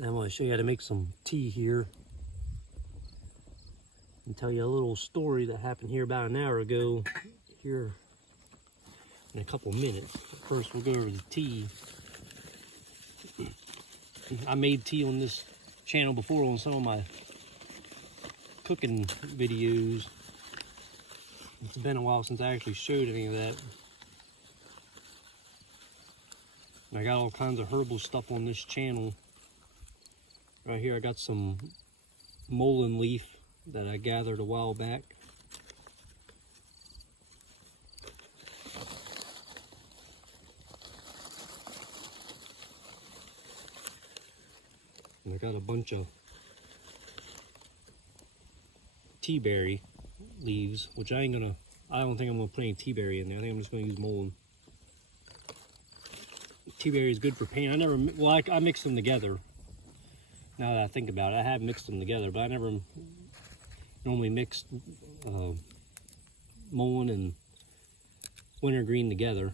I'm going to show you how to make some tea here and tell you a little story that happened here about an hour ago here in a couple minutes. But first we'll go over the tea. I made tea on this channel before on some of my cooking videos. It's been a while since I actually showed any of that. And I got all kinds of herbal stuff on this channel. Right here I got some mullein leaf that I gathered a while back. And I got a bunch of tea berry leaves, which I don't think I'm gonna put any tea berry in there. I think I'm just gonna use mullein. Tea berry is good for pain. I mix them together. Now that I think about it, I have mixed them together, but I never normally mixed mullein and wintergreen together,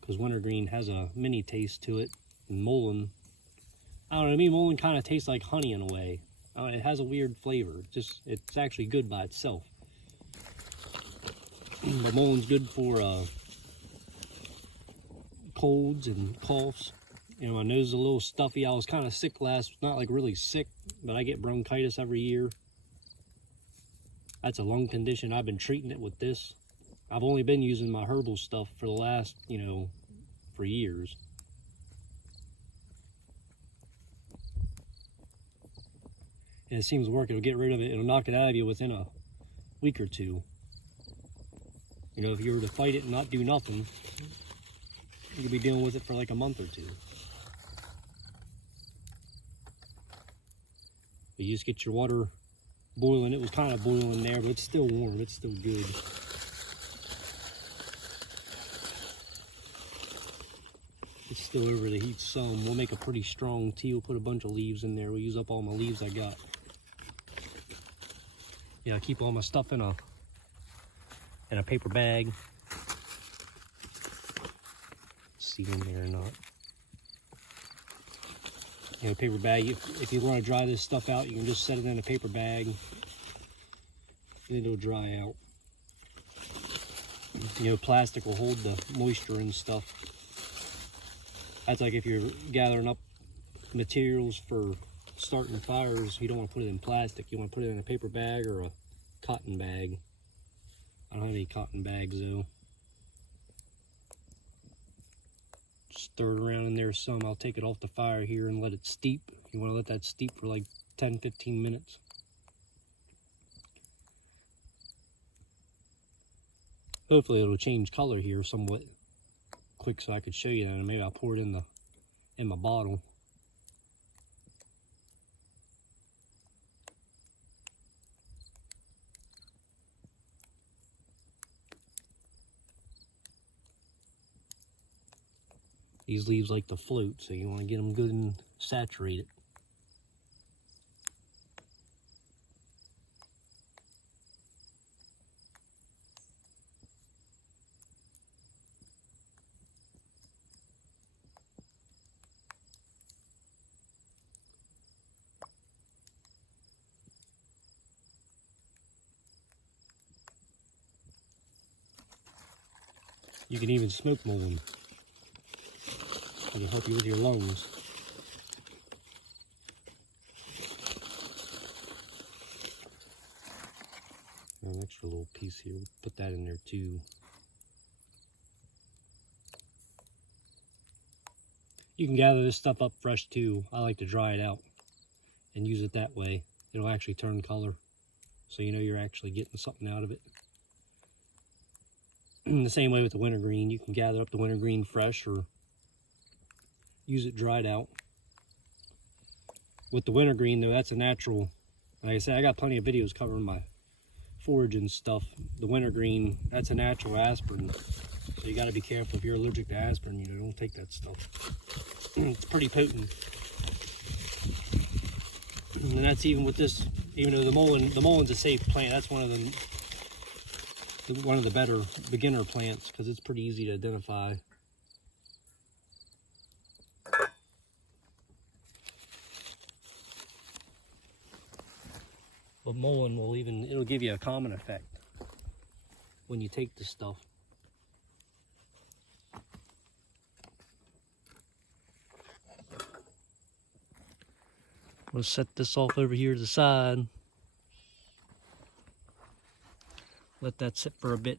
because wintergreen has a mini taste to it, and mullein, I don't know, to me mullein kind of tastes like honey in a way. It has a weird flavor. It's actually good by itself. But mulleine's good for colds and coughs. You know, my nose is a little stuffy. I was kind of sick not like really sick, but I get bronchitis every year. That's a lung condition. I've been treating it with this. I've only been using my herbal stuff for the last, for years. And it seems to work. It'll get rid of it. It'll knock it out of you within a week or two. You know, if you were to fight it and not do nothing, you could be dealing with it for like a month or two. But you just get your water boiling. It was kind of boiling there, but it's still warm. It's still good. It's still over the heat some. We'll make a pretty strong tea. We'll put a bunch of leaves in there. We'll use up all my leaves I got. Yeah, I keep all my stuff in a paper bag. See in there or not. You know, paper bag, if you want to dry this stuff out, you can just set it in a paper bag and it'll dry out. You know, plastic will hold the moisture and stuff. That's like if you're gathering up materials for starting fires, you don't want to put it in plastic. You want to put it in a paper bag or a cotton bag. I don't have any cotton bags though. Stir it around in there some. I'll take it off the fire here and let it steep. You want to let that steep for like 10-15 minutes. Hopefully it'll change color here somewhat quick so I could show you that, and maybe I'll pour it in my bottle. These leaves like to float, so you want to get them good and saturated. You can even smoke mullein. It'll help you with your lungs. An extra little piece here, we'll put that in there too. You can gather this stuff up fresh too. I like to dry it out and use it that way. It'll actually turn color, so you know you're actually getting something out of it. The same way with the wintergreen. You can gather up the wintergreen fresh or use it dried out. With the wintergreen though, that's a natural, like I said, I got plenty of videos covering my foraging stuff. The wintergreen, that's a natural aspirin, so you got to be careful if you're allergic to aspirin. Don't take that stuff. It's pretty potent. And that's even with this, even though the mullein's a safe plant, that's one of the better beginner plants because it's pretty easy to identify. But mullein will it'll give you a calming effect when you take the stuff. We'll set this off over here to the side. Let that sit for a bit.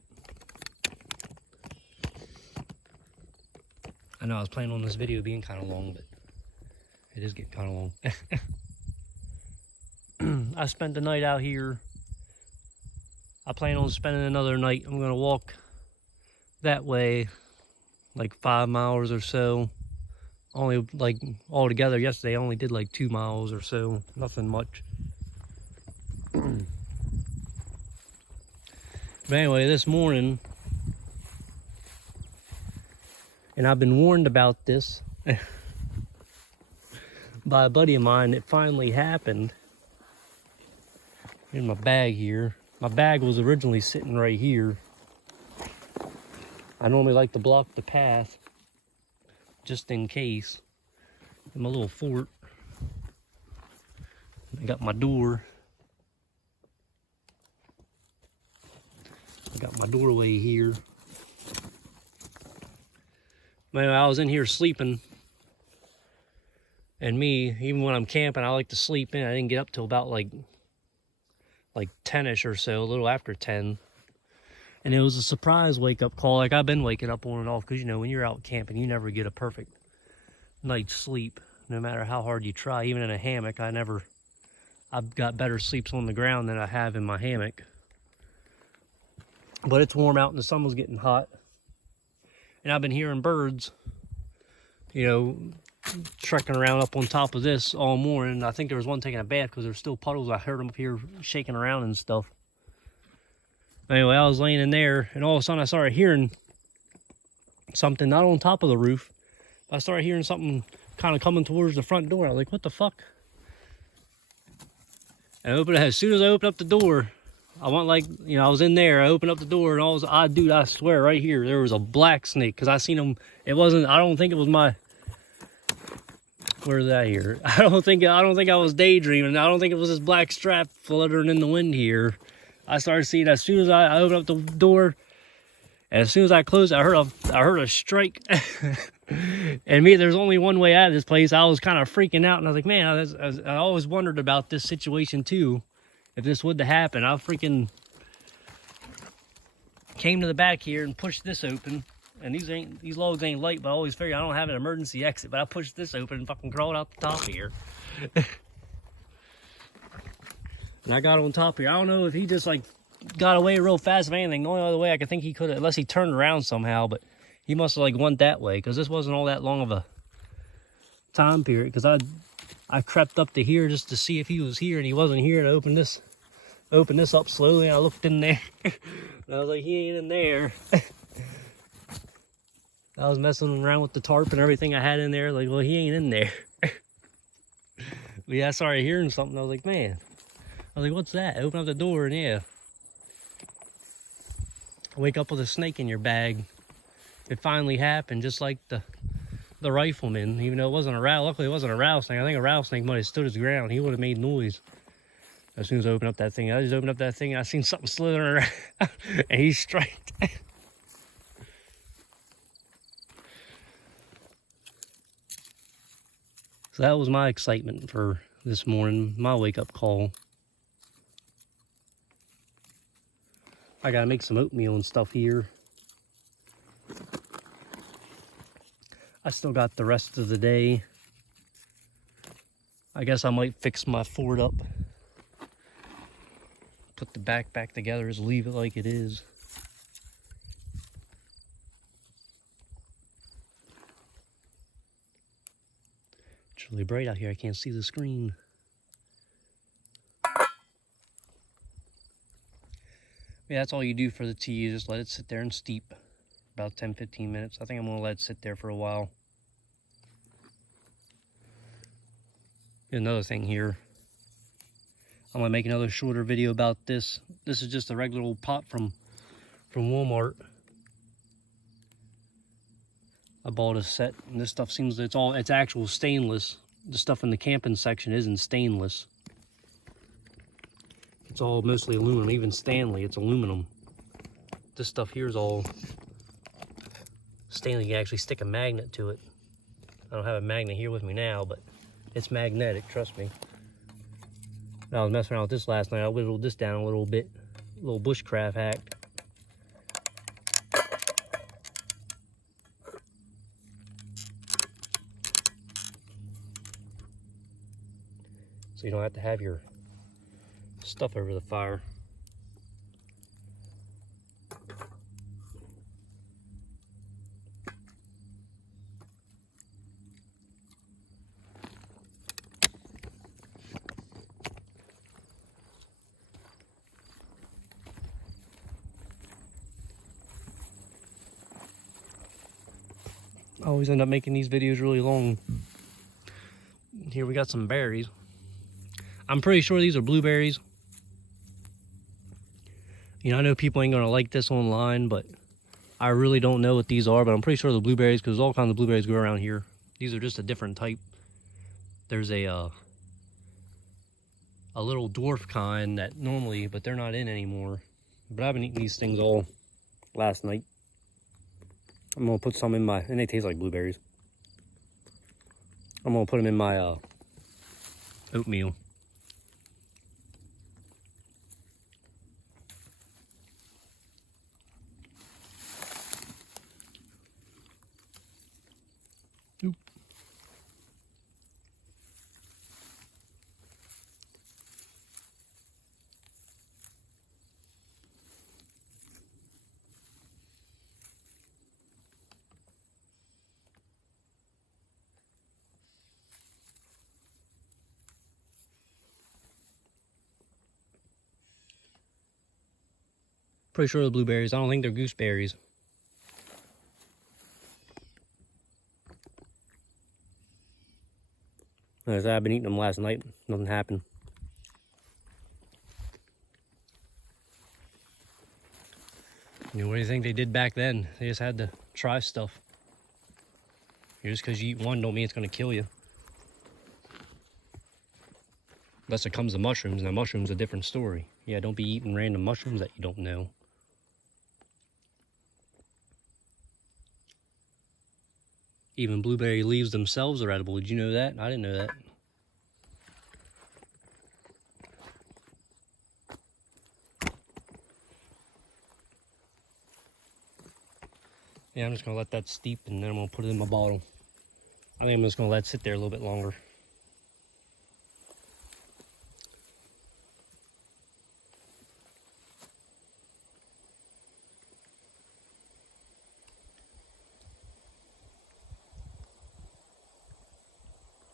I know I was planning on this video being kind of long, but it is getting kind of long. I spent the night out here. I plan on spending another night. I'm gonna walk that way, like 5 miles or so. Only like altogether yesterday I only did like 2 miles or so, nothing much. But anyway, this morning, and I've been warned about this by a buddy of mine, it finally happened. In my bag here. My bag was originally sitting right here. I normally like to block the path just in case. In my little fort. I got my door. I got my doorway here. Man, I was in here sleeping. And me, even when I'm camping, I like to sleep in. I didn't get up till about like 10ish or so, a little after 10. And it was a surprise wake-up call. Like, I've been waking up on and off because, you know, when you're out camping, you never get a perfect night's sleep, no matter how hard you try. Even in a hammock, I've got better sleeps on the ground than I have in my hammock. But it's warm out and the sun was getting hot. And I've been hearing birds, you know, trekking around up on top of this all morning. I think there was one taking a bath because there's still puddles. I heard them up here shaking around and stuff. Anyway, I was laying in there, and all of a sudden I started hearing something, not on top of the roof. I started hearing something kind of coming towards the front door. I was like, what the fuck? And as soon as I opened up the door, I went like, you know, I was in there. I opened up the door, and dude, I swear, right here, there was a black snake, because I seen him. It wasn't, I don't think it was my, where's that here? I don't think I was daydreaming. I don't think it was this black strap fluttering in the wind here. I started seeing as soon as I opened up the door, and as soon as I closed, I heard a strike. And me, there's only one way out of this place. I was kind of freaking out, and I was like, man, I always wondered about this situation too. If this would have happened, I freaking came to the back here and pushed this open. And these logs ain't light, but I always figure I don't have an emergency exit. But I pushed this open and fucking crawled out the top of here. And I got on top here. I don't know if he just like got away real fast, if anything. The only other way I could think he could have, unless he turned around somehow, but he must have like went that way, because this wasn't all that long of a time period. Because I crept up to here just to see if he was here, and he wasn't here. And I opened this up slowly, and I looked in there. And I was like, he ain't in there. I was messing around with the tarp and everything I had in there. Like, well, he ain't in there. But yeah, I started hearing something. I was like, man. I was like, what's that? I opened up the door, and yeah. Wake up with a snake in your bag. It finally happened, just like the rifleman. Even though it wasn't a rattle. Luckily, it wasn't a rattlesnake. I think a rattlesnake might have stood his ground. He would have made noise. As soon as I opened up that thing, I just opened up that thing, and I seen something slithering around. And he striked. So that was my excitement for this morning, my wake-up call. I gotta make some oatmeal and stuff here. I still got the rest of the day. I guess I might fix my fort up. Put the back together, just leave it like it is. It's really bright out here, I can't see the screen. Yeah, that's all you do for the tea. You just let it sit there and steep about 10-15 minutes. I think I'm going to let it sit there for a while. Another thing here. I'm going to make another shorter video about this. This is just a regular old pot from Walmart. I bought a set, and this stuff seems it's actual stainless. The stuff in the camping section isn't stainless. It's all mostly aluminum. Even Stanley, it's aluminum. This stuff here is all Stanley. You can actually stick a magnet to it. I don't have a magnet here with me now, but it's magnetic, trust me. I was messing around with this last night. I whittled this down a little bit. A little bushcraft hack. So you don't have to have your stuff over the fire. I always end up making these videos really long. Here we got some berries. I'm pretty sure these are blueberries. You know, I know people ain't gonna like this online, but I really don't know what these are, but I'm pretty sure they're blueberries because all kinds of blueberries grow around here. These are just a different type. There's a little dwarf kind that normally, but they're not in anymore. But I've been eating these things all last night. I'm gonna put some in my, and they taste like blueberries. I'm gonna put them in my oatmeal. Oop. Pretty sure they're blueberries. I don't think they're gooseberries. Like I said, I've been eating them last night. Nothing happened. You know, what do you think they did back then? They just had to try stuff. Just because you eat one don't mean it's going to kill you. Unless it comes to mushrooms. Now, mushrooms are a different story. Yeah, don't be eating random mushrooms that you don't know. Even blueberry leaves themselves are edible. Did you know that? I didn't know that. Yeah, I'm just going to let that steep and then I'm going to put it in my bottle. I think I'm just going to let it sit there a little bit longer.